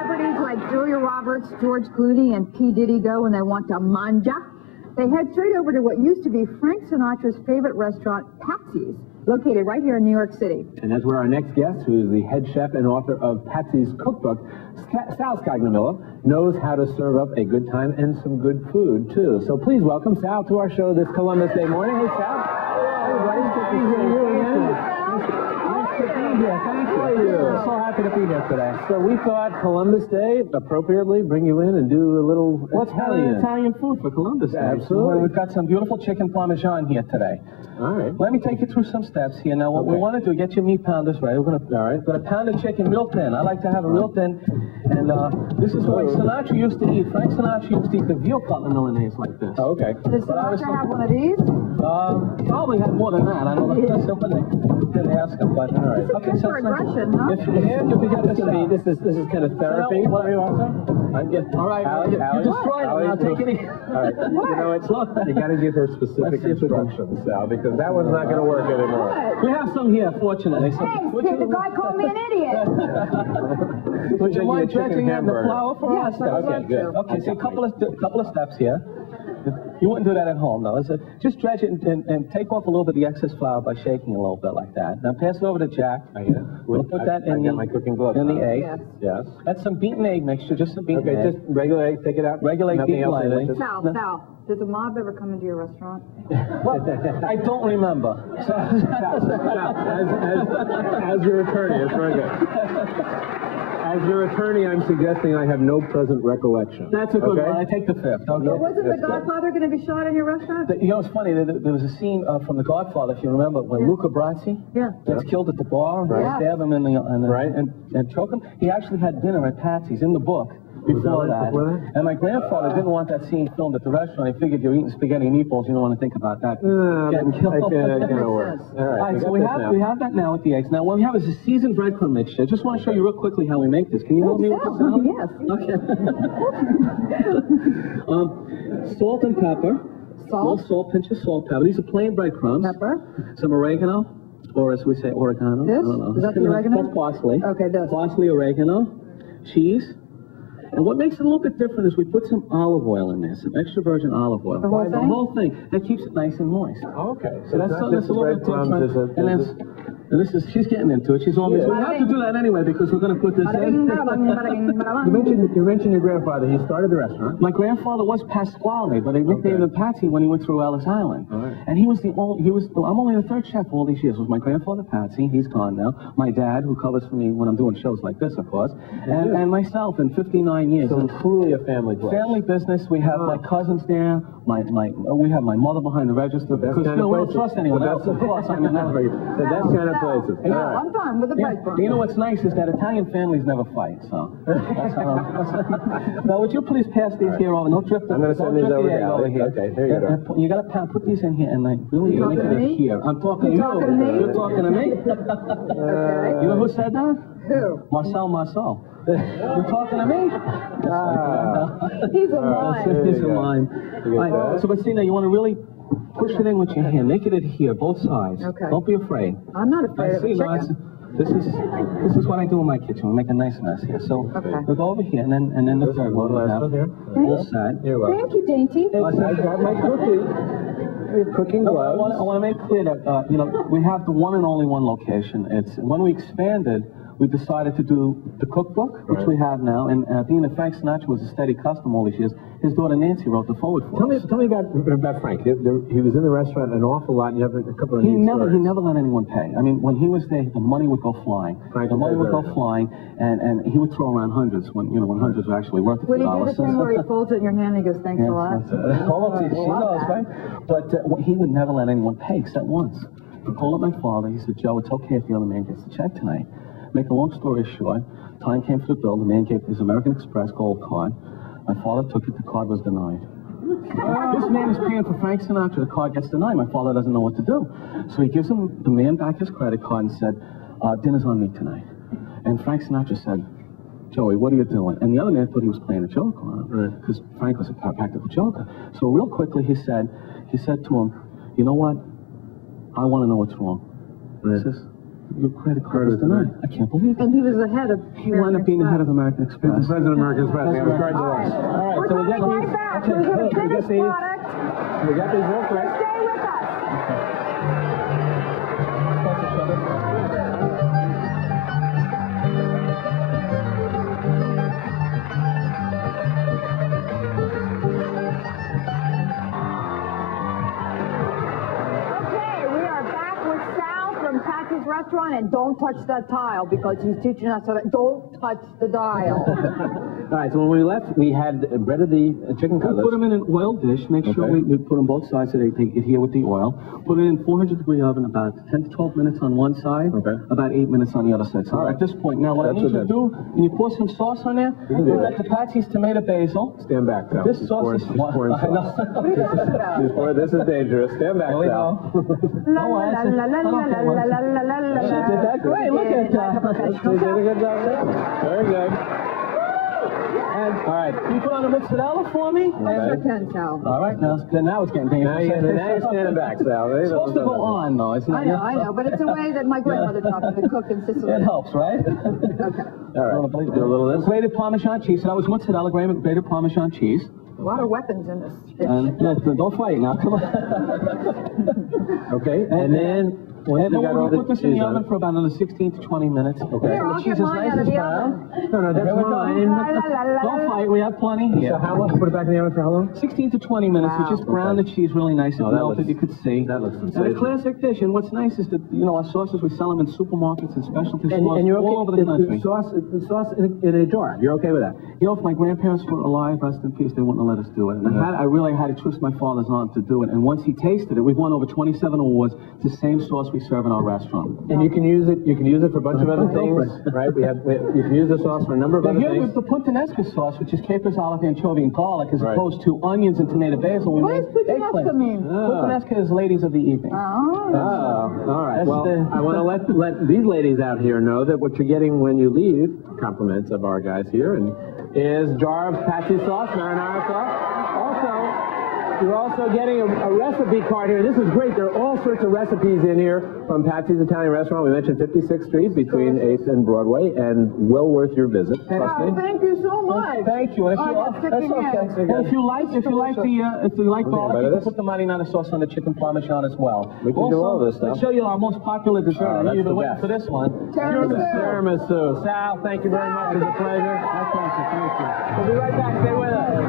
celebrities like Julia Roberts, George Clooney, and P. Diddy go when they want to manja, they head straight over to what used to be Frank Sinatra's favorite restaurant, Patsy's, located right here in New York City. And that's where our next guest, who is the head chef and author of Patsy's cookbook, Sal Scagnamilla, knows how to serve up a good time and some good food, too. So please welcome Sal to our show this Columbus Day morning. Hey, Sal. Everybody, good to see you again. Nice to be here. Thank you. I'm so happy to be here today. So we thought Columbus Day, appropriately, bring you in and do a little Italian food for Columbus Day. Absolutely. We've got some beautiful chicken parmesan here today. All right. Let me take you through some steps here. Now, what we want to do, get your meat pounders ready. We're going to pound the chicken real thin. I like to have it real thin. And this is what Sinatra used to eat. Frank Sinatra used to eat the veal cutlet milanese like this. Oh, okay. Does Sinatra have one of these? Probably had more than that. I don't know. That's something they didn't ask him, but all right. Okay, so aggression, huh? If you get this is kind of therapy. All right. You destroyed it. Now take it easy. All right. You know, you got to give her specific instructions, Sal, because that one's not going to work anymore. We have some here, fortunately. Thanks, the guy called me an idiot. Would you mind dredging in the flour for us? Okay, good. Okay, so a couple of steps here. You wouldn't do that at home, though. Just dredge it and take off a little bit of the excess flour by shaking a little bit like that. Now pass it over to Jack. We'll put that in my cooking gloves in the egg. Yes. That's some beaten egg mixture, just some beaten egg. Okay, just regular egg, take it out. Regular egg, beaten lightly. Sal, did the mob ever come into your restaurant? Well, I don't remember. As your attorney, that's very good. As your attorney, I'm suggesting I have no present recollection. That's a good one. I take the fifth. Okay. So wasn't The Godfather going to be shot in your restaurant? You know, it's funny. There was a scene from The Godfather, if you remember, when Luca Brasi gets killed at the bar, stab him in the and choke him. He actually had dinner at Patsy's in the book. Before that. And my grandfather didn't want that scene filmed at the restaurant. He figured you're eating spaghetti and meatballs, you don't want to think about that. Getting killed. That kind of works. All right, so we have that now with the eggs. Now what we have is a seasoned breadcrumb mixture. I just want to show you real quickly how we make this. Can you help me with this? Yes. Okay. Salt and pepper. Salt. Salt, pinch of salt, pepper. These are plain breadcrumbs. Pepper. Some oregano, or as we say, oregano. This? I don't know. Is that the oregano? That's parsley. Okay, this. Parsley, oregano, cheese. And what makes it a little bit different is we put some olive oil in there, some extra virgin olive oil. The whole thing? That keeps it nice and moist. Okay. So that's a little bit different. And this is, she's getting into it. She's on me. So we have to do that anyway because we're going to put this in. You mentioned your grandfather. He started the restaurant. My grandfather was Pasquale, but they nicknamed him Patsy when he went through Ellis Island. Right. And he was I'm only the third chef all these years. It was my grandfather Patsy, he's gone now. My dad, who covers for me when I'm doing shows like this, of course. And myself in 59 years. So truly a family place. Family business. We have my cousins there. We have my mother behind the register. Because we don't trust anyone else, of course. I mean, that's kind of places. I'm fine with the breadcrumbs. You know what's nice is that Italian families never fight, so. Now, would you please pass these here over? No drift. I'm going to send these over here. Okay, here you go. You got to put these in here and really make it here. I'm talking to you. You're talking to me? You know who said that? Who? Marcel. You're talking to me? He's a mime. He's a mime. So, but see, now you want to really push it in with your hand. Make it adhere, both sides. Okay. Don't be afraid. I'm not afraid of chicken. This is what I do in my kitchen. We make a nice mess here. So we'll go over here, and then the third one. Full set. Thank you, Dainty. I got my cookie. Cooking gloves. I want to make clear that we have the one and only one location. It's when we expanded. We decided to do the cookbook, which we have now, and being that Frank Sinatra was a steady customer all these years, his daughter Nancy wrote the forward for us. Tell me about Frank. He was in the restaurant an awful lot, and you have a couple of He never let anyone pay. I mean, when he was there, the money would go flying. Frank the money would go flying, and he would throw around hundreds when hundreds were actually worth a few dollars. Would he do the thing where he folds it in your hand and he goes, thanks a lot? She knows, right? But he would never let anyone pay except once. He called up my father. He said, Joe, it's okay if the other man gets the check tonight. Make a long story short, time came for the bill. The man gave his American Express gold card. My father took it. The card was denied. This man is paying for Frank Sinatra. The card gets denied. My father doesn't know what to do. So he gives the man back his credit card and said, dinner's on me tonight. And Frank Sinatra said, Joey, what are you doing? And the other man thought he was playing a joke on him because Frank was a practical joker. So real quickly he said to him, you know what? I want to know what's wrong. He says, your credit card was denied. I can't believe it. And he was the head of He wound up being the head of American Express. The president of American Express. That's Yeah, right. card to us. All right, We're so we got coming these. right back. Okay, We're going we to got finish these. product. We got these real quick. Stay with us. Okay, we are back with Sal from Patsy's Restaurant, and don't touch that tile because he's teaching us how to don't touch the dial. All right, so when we left, we had breaded the chicken We cutlets. put them in an oil dish. Make sure Okay. we put them both sides so they adhere with the oil. Put it in 400-degree oven about 10 to 12 minutes on one side. Okay. About 8 minutes on the other side. So All right. at this point, now what That's I need you to good. do, when you pour some sauce on there, can do we've that. got the Patsy's tomato basil. Stand back, Sal. This She's sauce pouring- is she's pouring I know. sauce. This is dangerous. Stand back, There we Sal. go. La la la la la la la la la la la. She did that great. Look at that. She did a good job there. Very good. And, All right. can you put on the mozzarella for me? Sure can, Sal. All right, now it's getting dangerous. Now you're standing back, Sal. It's supposed to go on, though. It's not. I know, but it's a way that my grandmother taught me to cook in Sicily. It helps, right? Okay. All right. Do a little of this. Grated Parmesan cheese. So that was mozzarella, grated Parmesan cheese. A lot of weapons in this. And yeah, don't fight now. Come on. Okay, and then once And you then got we're all going to put this in cheese the on oven it. for about another 16 to 20 minutes. Okay. Here, I'll The cheese get is mine nice out of and the brown. oven. No, that's Here we go. fine. Don't fight. We have plenty here. So how long? Put it back in the oven for how long? 16 to 20 minutes. Wow. We just brown the cheese really nice and Oh, that melted. looks- You could see. that looks And a sensational. classic dish. And what's nice is that our sauces we sell them in supermarkets and specialty And stores you're all over okay. the country. The sauce in a jar. You're okay with that? If my grandparents were alive, rest in peace, they wouldn't have let us do it. And I really had to twist my father's arm to do it. And once he tasted it, we've won over 27 awards. It's the same sauce we serve in our restaurant. And you can use it. You can use it for a bunch of other things, right? You can use the sauce for a number of Now other here things. with the puttanesca sauce, which is capers, olive, anchovy, and garlic, as Right. opposed to onions and tomato basil. We What made does puttanesca eggplant. mean? Puttanesca is ladies of the evening. Oh. Oh, all right. That's Well, the- I want to let these ladies out here know that what you're getting when you leave, compliments of our guys here, and is jar of Patsy sauce, marinara sauce. You're also getting a recipe card here. This is great. There are all sorts of recipes in here from Patsy's Italian Restaurant. We mentioned 56th Street between 8th and Broadway, and well worth your visit. Trust Oh, me. thank you so much. Thank you. And if Oh, you, that's that's sticking in. okay. And if you like garlic, better you can this. put the marinara sauce on the chicken parmesan as well. We can do all this stuff. Let's show you our most popular dessert. Oh, I know that's you've been the waiting best. for this one. Tiramisu. Sal, thank you very much. It's a pleasure. My pleasure. Thank you. We'll be right back. Stay with us.